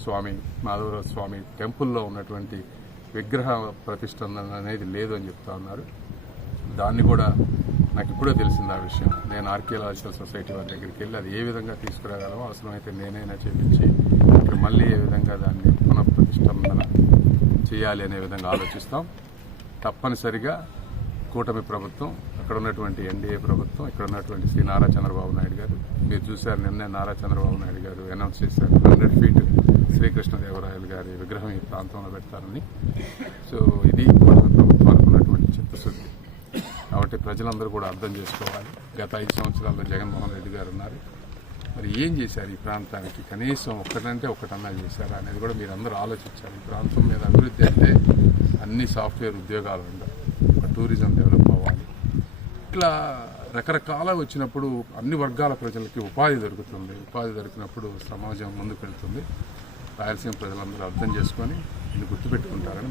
స్వామి మాధవరావు స్వామి టెంపుల్లో ఉన్నటువంటి విగ్రహ ప్రతిష్టంభన అనేది లేదు అని చెప్తా ఉన్నారు. దాన్ని కూడా నాకు ఇప్పుడే తెలిసింది ఆ విషయం. నేను ఆర్కియాలజికల్ సొసైటీ వారి దగ్గరికి వెళ్ళి అది ఏ విధంగా తీసుకురాగలమో అవసరమైతే నేనైనా చేపించి ఇక్కడ మళ్ళీ ఏ విధంగా దాన్ని పునఃప్రతిష్టంభన చేయాలి అనే విధంగా ఆలోచిస్తాం. తప్పనిసరిగా కూటమి ప్రభుత్వం, అక్కడ ఉన్నటువంటి ఎన్డీఏ ప్రభుత్వం, ఇక్కడ ఉన్నటువంటి శ్రీ నారా చంద్రబాబు నాయుడు గారు, మీరు చూశారు నిన్నే నారా చంద్రబాబు నాయుడు గారు అనౌన్స్ చేశారు 100 ఫీట్ శ్రీకృష్ణదేవరాయలు గారి విగ్రహం ఈ ప్రాంతంలో పెడతారని. సో ఇది కూటమి ప్రభుత్వానికి ఉన్నటువంటి చిత్తశుద్ధి. కాబట్టి ప్రజలందరూ కూడా అర్థం చేసుకోవాలి. గత 5 సంవత్సరాల్లో జగన్మోహన్ రెడ్డి గారు ఉన్నారు, మరి ఏం చేశారు ఈ ప్రాంతానికి? కనీసం ఒక్కటంటే ఒకటన్నా చేశారా అనేది కూడా మీరు అందరూ ఆలోచించాలి. ఈ ప్రాంతం మీద అభివృద్ధి అంటే అన్ని సాఫ్ట్వేర్ ఉద్యోగాలు ఉండాలి, టూరిజం డెవలప్ అవ్వాలి. ఇట్లా రకరకాల వచ్చినప్పుడు అన్ని వర్గాల ప్రజలకి ఉపాధి దొరుకుతుంది. ఉపాధి దొరికినప్పుడు సమాజం ముందుకు వెళ్తుంది. రాయలసీమ ప్రజలందరూ అర్థం చేసుకొని ఇది గుర్తుపెట్టుకుంటారని